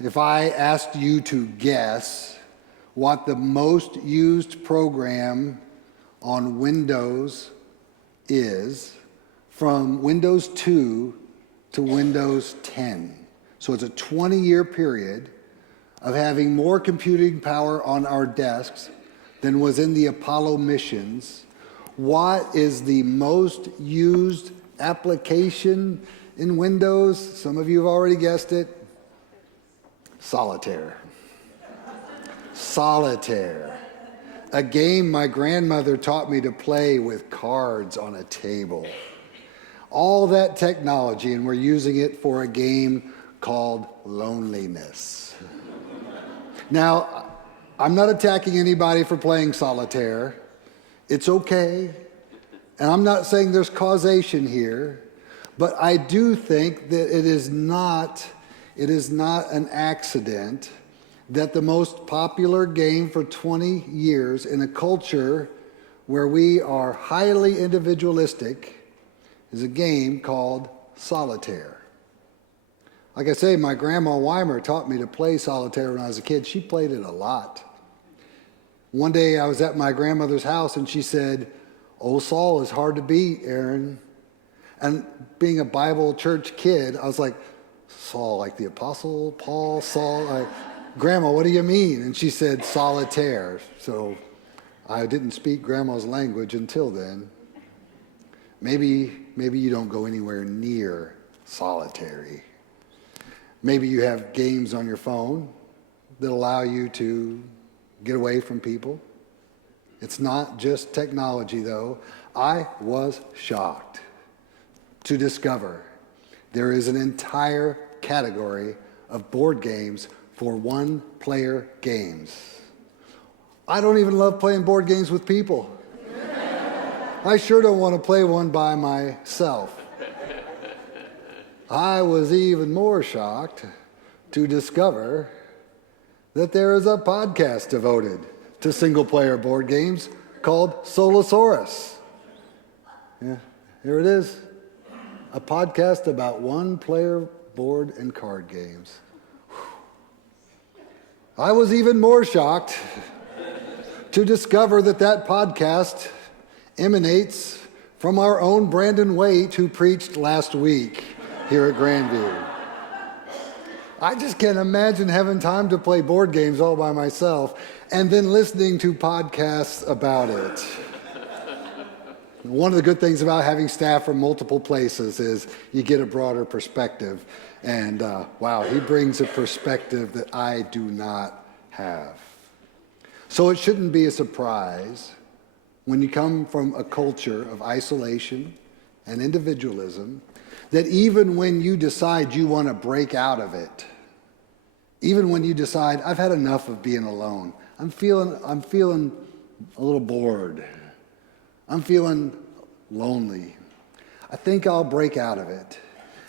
if I asked you to guess what the most used program on Windows is from Windows 2 to Windows 10. So it's a 20-year period of having more computing power on our desks than was in the Apollo missions. What is the most used application in Windows? Some of you have already guessed it. Solitaire. Solitaire. A game my grandmother taught me to play with cards on a table. All that technology, and we're using it for a game called loneliness. Now, I'm not attacking anybody for playing solitaire. It's okay. And I'm not saying there's causation here, but I do think that it is not an accident that the most popular game for 20 years in a culture where we are highly individualistic is a game called solitaire. Like I say, my grandma Wymer taught me to play solitaire when I was a kid. She played it a lot. One day I was at my grandmother's house and she said, "Old Saul is hard to beat, Aaron." And being a Bible church kid, I was like, "Saul, like the apostle Paul, Saul?" "Grandma, what do you mean?" And she said, "Solitaire." So I didn't speak grandma's language until then. Maybe you don't go anywhere near solitary. Maybe you have games on your phone that allow you to get away from people. It's not just technology, though. I was shocked to discover there is an entire category of board games for one-player games. I don't even love playing board games with people. I sure don't want to play one by myself. I was even more shocked to discover that there is a podcast devoted to single-player board games called Solosaurus. Yeah, here it is. A podcast about one-player board and card games. I was even more shocked to discover that podcast emanates from our own Brandon Waite, who preached last week here at Grandview. I just can't imagine having time to play board games all by myself and then listening to podcasts about it. One of the good things about having staff from multiple places is you get a broader perspective. And wow, he brings a perspective that I do not have. So it shouldn't be a surprise when you come from a culture of isolation and individualism that even when you decide you want to break out of it, even when you decide, I've had enough of being alone, I'm feeling a little bored, I'm feeling lonely, I think I'll break out of it.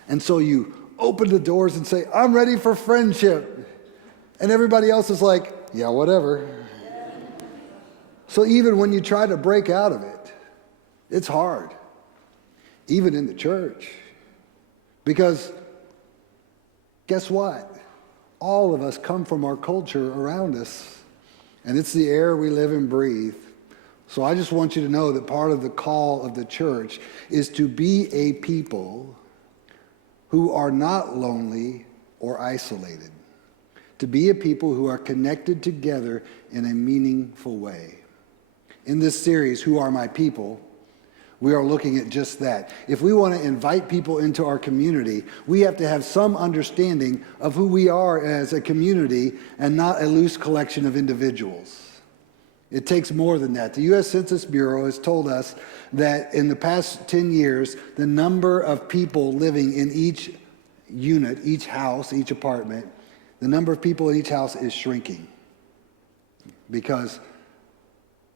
And so you open the doors and say, I'm ready for friendship. And everybody else is like, yeah, whatever. So even when you try to break out of it, it's hard, even in the church. Because guess what? All of us come from our culture around us, and it's the air we live and breathe. So I just want you to know that part of the call of the church is to be a people who are not lonely or isolated, to be a people who are connected together in a meaningful way. In this series, Who Are My People?, we are looking at just that. If we want to invite people into our community, we have to have some understanding of who we are as a community and not a loose collection of individuals. It takes more than that. The U.S. Census Bureau has told us that in the past 10 years, the number of people living in each unit, each house, each apartment, the number of people in each house is shrinking because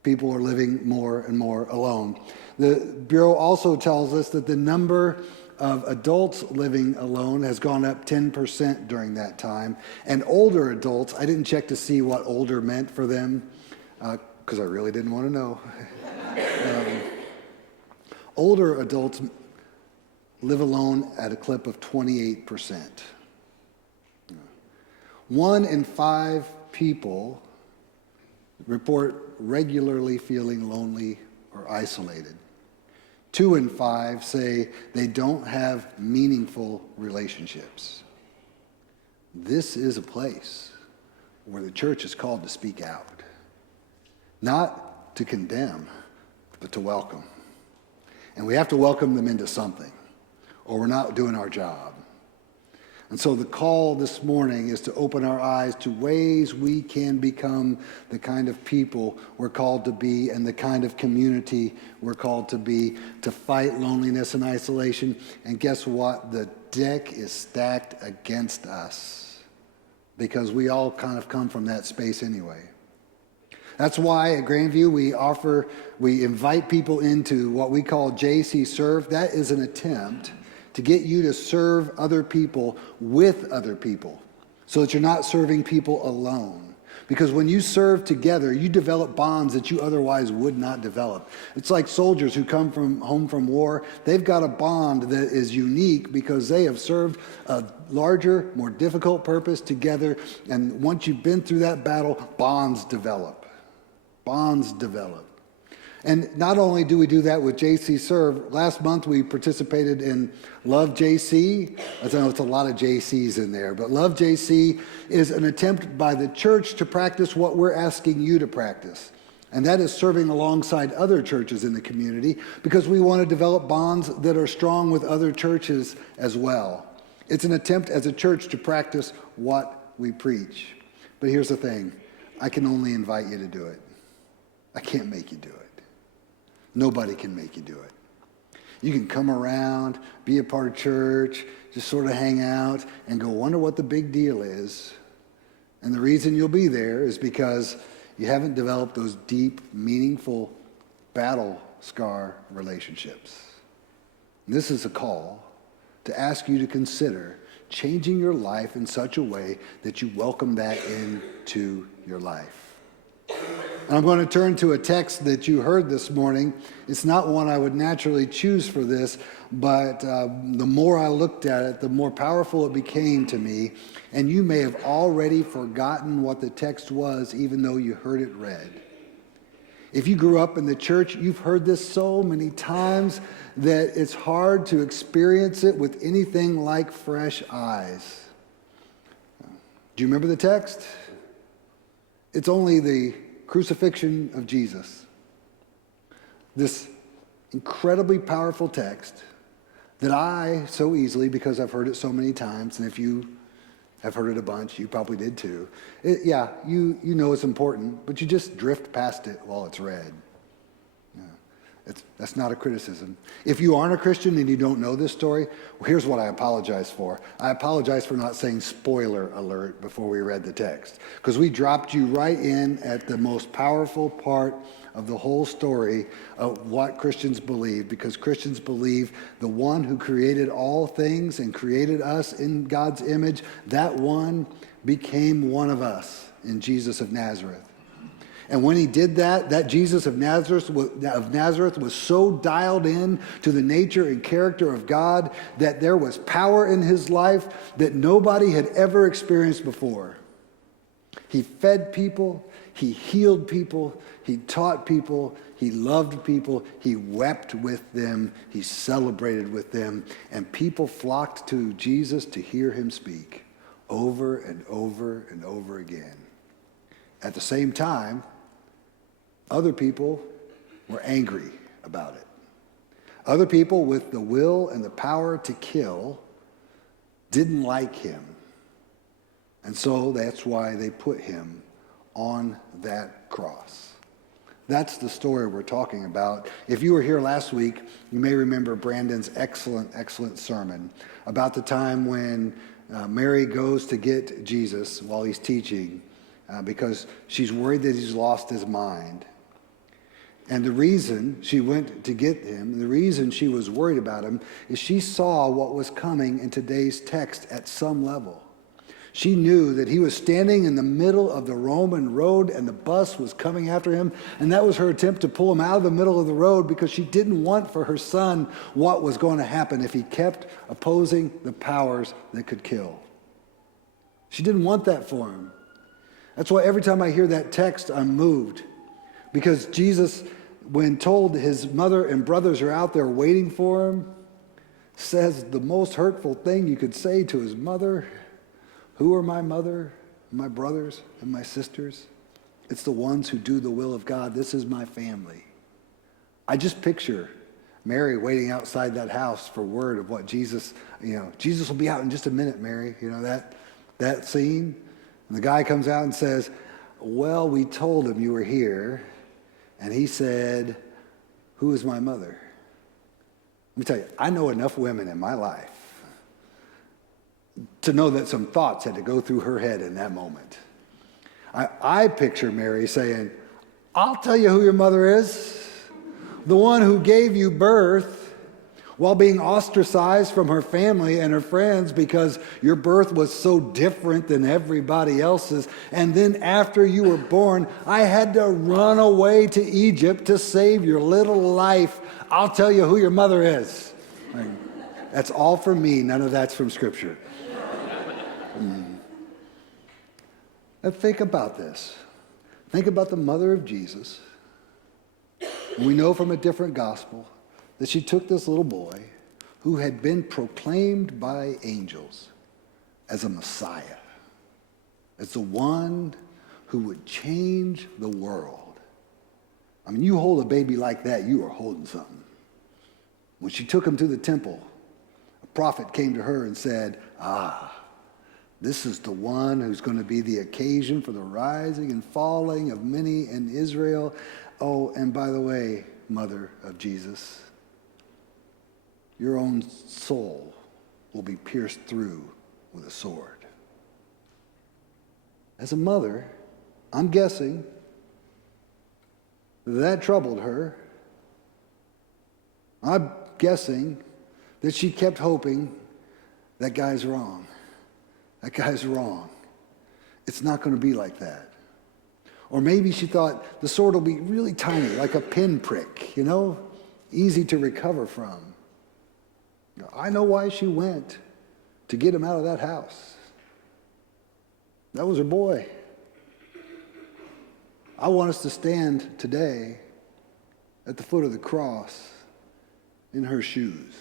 people are living more and more alone. The Bureau also tells us that the number of adults living alone has gone up 10% during that time. And older adults, I didn't check to see what older meant for them, because I really didn't want to know. Older adults live alone at a clip of 28%. 1 in 5 people report regularly feeling lonely or isolated. 2 in 5 say they don't have meaningful relationships. This is a place where the church is called to speak out, not to condemn, but to welcome. And we have to welcome them into something, or we're not doing our job. And so the call this morning is to open our eyes to ways we can become the kind of people we're called to be and the kind of community we're called to be, to fight loneliness and isolation. And guess what? The deck is stacked against us because we all kind of come from that space anyway. That's why at Grandview we invite people into what we call JC Serve. That is an attempt to get you to serve other people with other people so that you're not serving people alone. Because when you serve together, you develop bonds that you otherwise would not develop. It's like soldiers who come home from war. They've got a bond that is unique because they have served a larger, more difficult purpose together. And once you've been through that battle, bonds develop. Bonds develop. And not only do we do that with JC Serve, last month we participated in Love JC. I know it's a lot of JCs in there, but Love JC is an attempt by the church to practice what we're asking you to practice. And that is serving alongside other churches in the community because we want to develop bonds that are strong with other churches as well. It's an attempt as a church to practice what we preach. But here's the thing, I can only invite you to do it. I can't make you do it. Nobody can make you do it. You can come around, be a part of church, just sort of hang out and go wonder what the big deal is. And the reason you'll be there is because you haven't developed those deep, meaningful, battle scar relationships. And this is a call to ask you to consider changing your life in such a way that you welcome that into your life. And I'm going to turn to a text that you heard this morning. It's not one I would naturally choose for this, but the more I looked at it, the more powerful it became to me. And you may have already forgotten what the text was, even though you heard it read. If you grew up in the church, you've heard this so many times that it's hard to experience it with anything like fresh eyes. Do you remember the text? It's only the crucifixion of Jesus. This incredibly powerful text that I so easily, because I've heard it so many times, and if you have heard it a bunch, you probably did too. You know it's important, but you just drift past it while it's read. That's not a criticism. If you aren't a Christian and you don't know this story, well, here's what I apologize for. I apologize for not saying spoiler alert before we read the text, because we dropped you right in at the most powerful part of the whole story of what Christians believe, because Christians believe the one who created all things and created us in God's image, that one became one of us in Jesus of Nazareth. And when he did that, that Jesus of Nazareth was so dialed in to the nature and character of God that there was power in his life that nobody had ever experienced before. He fed people, he healed people, he taught people, he loved people, he wept with them, he celebrated with them, and people flocked to Jesus to hear him speak over and over and over again. At the same time, other people were angry about it. Other people with the will and the power to kill didn't like him. And so that's why they put him on that cross. That's the story we're talking about. If you were here last week, you may remember Brandon's excellent sermon about the time when Mary goes to get Jesus while he's teaching because she's worried that he's lost his mind. And the reason she went to get him, the reason she was worried about him, is she saw what was coming in today's text at some level. She knew that he was standing in the middle of the Roman road and the bus was coming after him, and that was her attempt to pull him out of the middle of the road because she didn't want for her son what was going to happen if he kept opposing the powers that could kill. She didn't want that for him. That's why every time I hear that text, I'm moved. Because Jesus, when told his mother and brothers are out there waiting for him, says the most hurtful thing you could say to his mother, who are my mother, my brothers, and my sisters? It's the ones who do the will of God. This is my family. I just picture Mary waiting outside that house for word of what Jesus will be out in just a minute, Mary. That scene. And the guy comes out and says, well, we told him you were here. And he said, who is my mother? Let me tell you, I know enough women in my life to know that some thoughts had to go through her head in that moment. I picture Mary saying, I'll tell you who your mother is. The one who gave you birth while being ostracized from her family and her friends because your birth was so different than everybody else's. And then after you were born, I had to run away to Egypt to save your little life. I'll tell you who your mother is. That's all from me. None of that's from Scripture. Now think about this. Think about the mother of Jesus. We know from a different gospel that she took this little boy who had been proclaimed by angels as a Messiah, as the one who would change the world. I mean, you hold a baby like that, you are holding something. When she took him to the temple, a prophet came to her and said, this is the one who's going to be the occasion for the rising and falling of many in Israel. Oh, and by the way, mother of Jesus, your own soul will be pierced through with a sword. As a mother, I'm guessing that troubled her. I'm guessing that she kept hoping, that guy's wrong. That guy's wrong. It's not going to be like that. Or maybe she thought the sword will be really tiny, like a pinprick, easy to recover from. I know why she went, to get him out of that house. That was her boy. I want us to stand today at the foot of the cross in her shoes.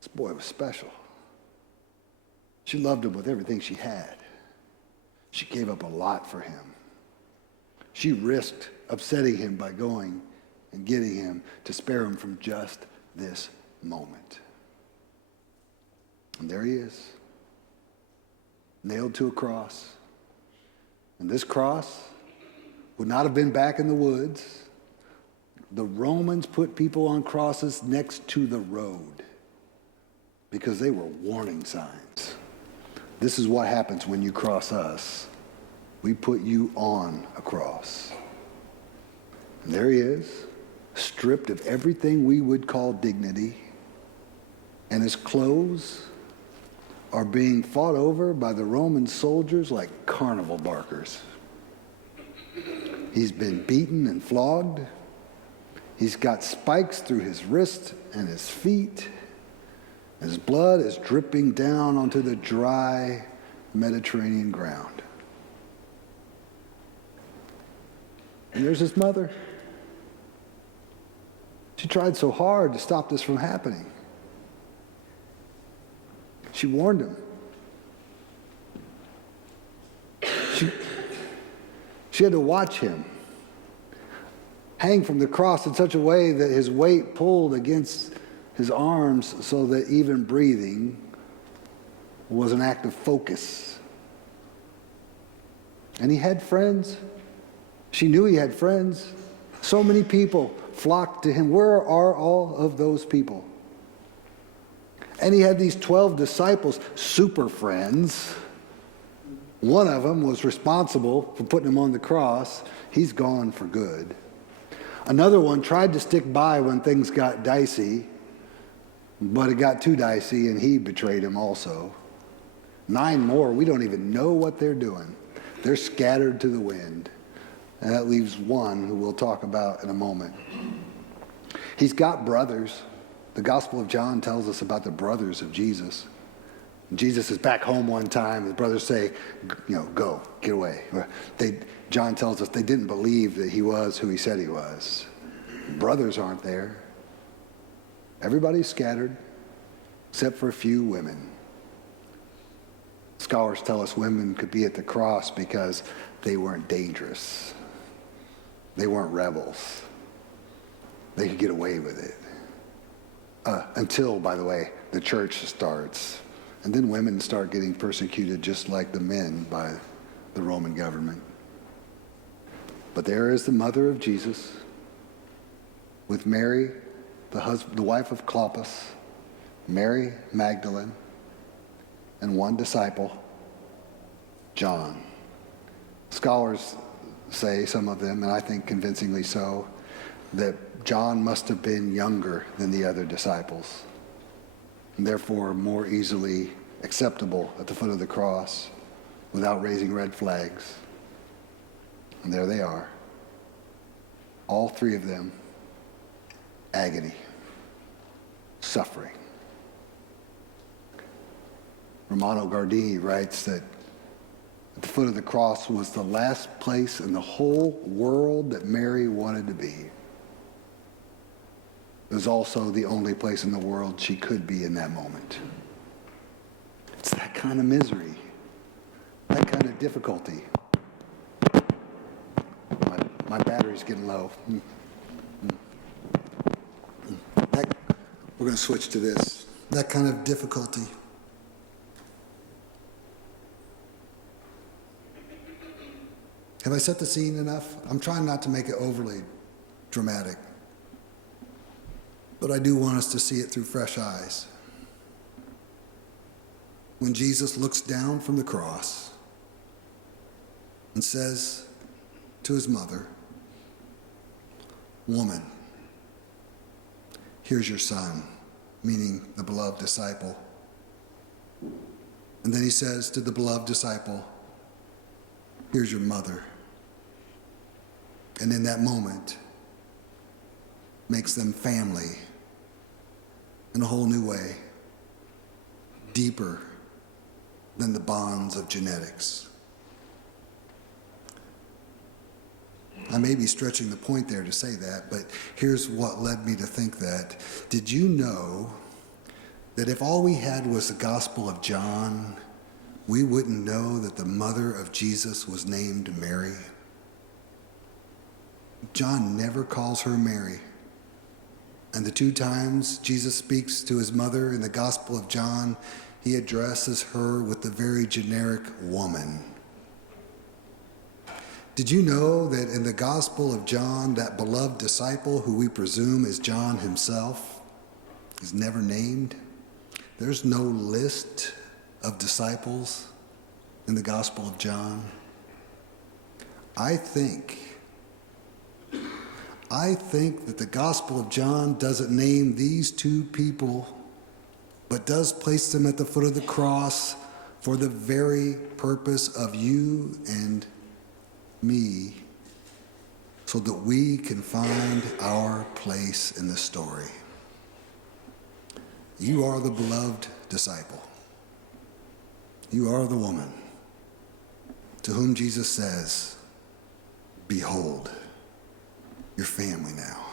This boy was special. She loved him with everything she had. She gave up a lot for him. She risked upsetting him by going and getting him to spare him from just this moment. And there he is, nailed to a cross. And this cross would not have been back in the woods. The Romans put people on crosses next to the road because they were warning signs. This is what happens when you cross us. We put you on a cross. And there he is, stripped of everything we would call dignity, and his clothes are being fought over by the Roman soldiers like carnival barkers. He's been beaten and flogged. He's got spikes through his wrists and his feet. His blood is dripping down onto the dry Mediterranean ground. And there's his mother. She tried so hard to stop this from happening. She warned him. She had to watch him hang from the cross in such a way that his weight pulled against his arms so that even breathing was an act of focus. And he had friends. She knew he had friends. So many people flocked to him. Where are all of those people? And he had these 12 disciples, super friends. One of them was responsible for putting him on the cross. He's gone for good. Another one tried to stick by when things got dicey, but it got too dicey and he betrayed him also. 9 more, we don't even know what they're doing. They're scattered to the wind. And that leaves one who we'll talk about in a moment. He's got brothers. The Gospel of John tells us about the brothers of Jesus. Jesus is back home one time. His brothers say, go, get away. John tells us they didn't believe that he was who he said he was. Brothers aren't there. Everybody's scattered, except for a few women. Scholars tell us women could be at the cross because they weren't dangerous. They weren't rebels. They could get away with it. Until, by the way, the church starts. And then women start getting persecuted just like the men by the Roman government. But there is the mother of Jesus with Mary, the wife of Clopas, Mary Magdalene, and one disciple, John. Scholars say, some of them, and I think convincingly so, that John must have been younger than the other disciples, and therefore more easily acceptable at the foot of the cross without raising red flags. And there they are, all three of them, agony, suffering. Romano Guardini writes that at the foot of the cross was the last place in the whole world that Mary wanted to be. It was also the only place in the world she could be in that moment. It's that kind of misery, that kind of difficulty. My battery's getting low. We're going to switch to this. That kind of difficulty. Have I set the scene enough? I'm trying not to make it overly dramatic. But I do want us to see it through fresh eyes. When Jesus looks down from the cross and says to his mother, "Woman, here's your son," meaning the beloved disciple. And then he says to the beloved disciple, "Here's your mother." And in that moment, makes them family in a whole new way, deeper than the bonds of genetics. I may be stretching the point there to say that, but here's what led me to think that. Did you know that if all we had was the Gospel of John, we wouldn't know that the mother of Jesus was named Mary? John never calls her Mary. And the two times Jesus speaks to his mother in the Gospel of John, he addresses her with the very generic woman. Did you know that in the Gospel of John, that beloved disciple, who we presume is John himself, is never named? There's no list of disciples in the Gospel of John. I think that the Gospel of John doesn't name these two people, but does place them at the foot of the cross for the very purpose of you and me, so that we can find our place in the story. You are the beloved disciple. You are the woman to whom Jesus says, "Behold, your family now."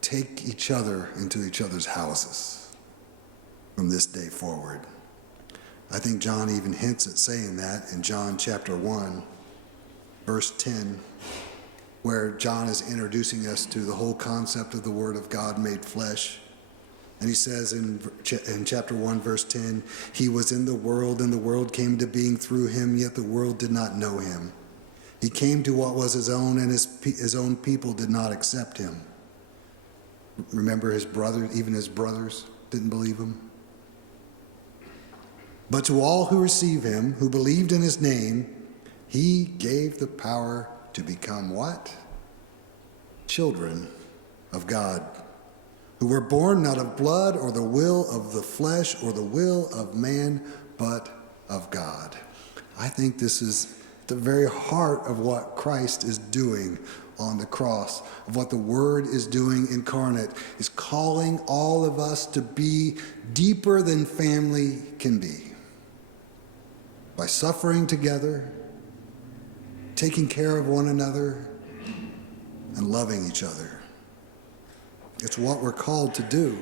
Take each other into each other's houses from this day forward. I think John even hints at saying that in John chapter 1, verse 10, where John is introducing us to the whole concept of the Word of God made flesh. And he says in chapter 1, verse 10, "He was in the world, and the world came into being through him, yet the world did not know him. He came to what was his own, and his own people did not accept him." Remember his brother, even his brothers didn't believe him. "But to all who receive him, who believed in his name, he gave the power to become" what? "Children of God, who were born not of blood or the will of the flesh or the will of man, but of God." I think this is the very heart of what Christ is doing on the cross, of what the Word is doing incarnate, is calling all of us to be deeper than family can be. By suffering together, taking care of one another, and loving each other. It's what we're called to do.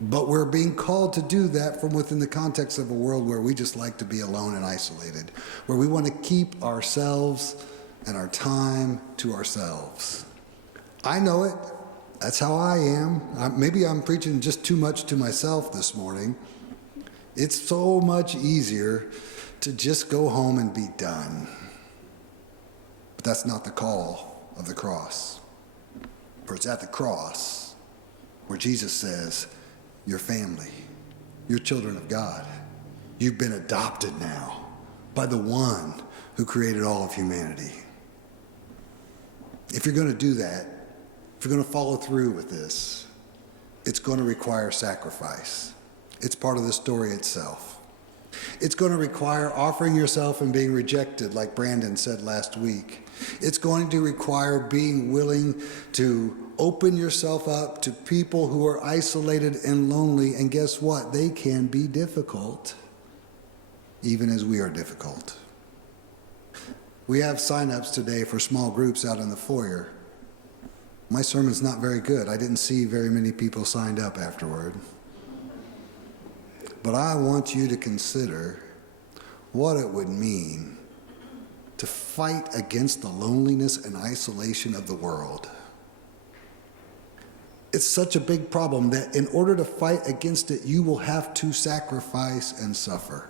But we're being called to do that from within the context of a world where we just like to be alone and isolated, where we want to keep ourselves and our time to ourselves. I know it. That's how I am. Maybe I'm preaching just too much to myself this morning. It's so much easier to just go home and be done. But that's not the call of the cross. For it's at the cross where Jesus says, you're family. You're children of God. You've been adopted now by the one who created all of humanity. If you're going to do that, if you're going to follow through with this, it's going to require sacrifice. It's part of the story itself. It's going to require offering yourself and being rejected, like Brandon said last week. It's going to require being willing to open yourself up to people who are isolated and lonely, and guess what? They can be difficult, even as we are difficult. We have sign-ups today for small groups out in the foyer. My sermon's not very good. I didn't see very many people signed up afterward. But I want you to consider what it would mean to fight against the loneliness and isolation of the world. It's such a big problem that in order to fight against it, you will have to sacrifice and suffer.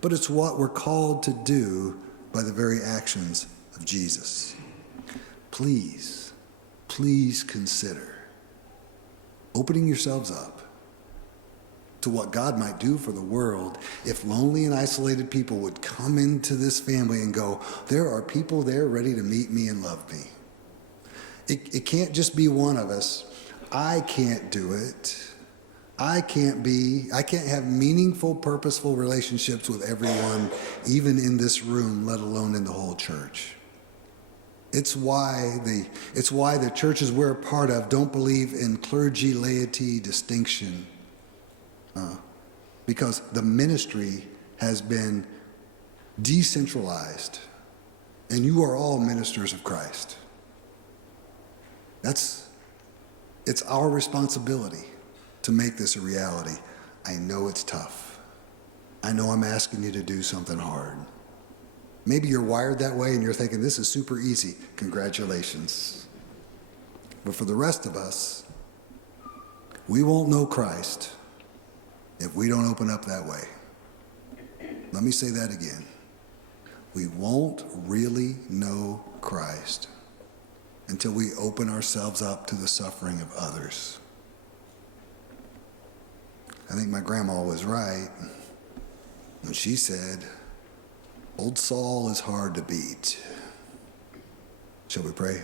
But it's what we're called to do by the very actions of Jesus. Please, please consider opening yourselves up to what God might do for the world if lonely and isolated people would come into this family and go, there are people there ready to meet me and love me. It can't just be one of us. I can't do it. I can't have meaningful, purposeful relationships with everyone, even in this room, let alone in the whole church. It's why the churches we're a part of don't believe in clergy laity distinction. Because the ministry has been decentralized, and you are all ministers of Christ. It's our responsibility to make this a reality. I know it's tough. I know I'm asking you to do something hard. Maybe you're wired that way and you're thinking, this is super easy. Congratulations. But for the rest of us, we won't know Christ if we don't open up that way. Let me say that again. We won't really know Christ until we open ourselves up to the suffering of others. I think my grandma was right when she said, old Saul is hard to beat. Shall we pray?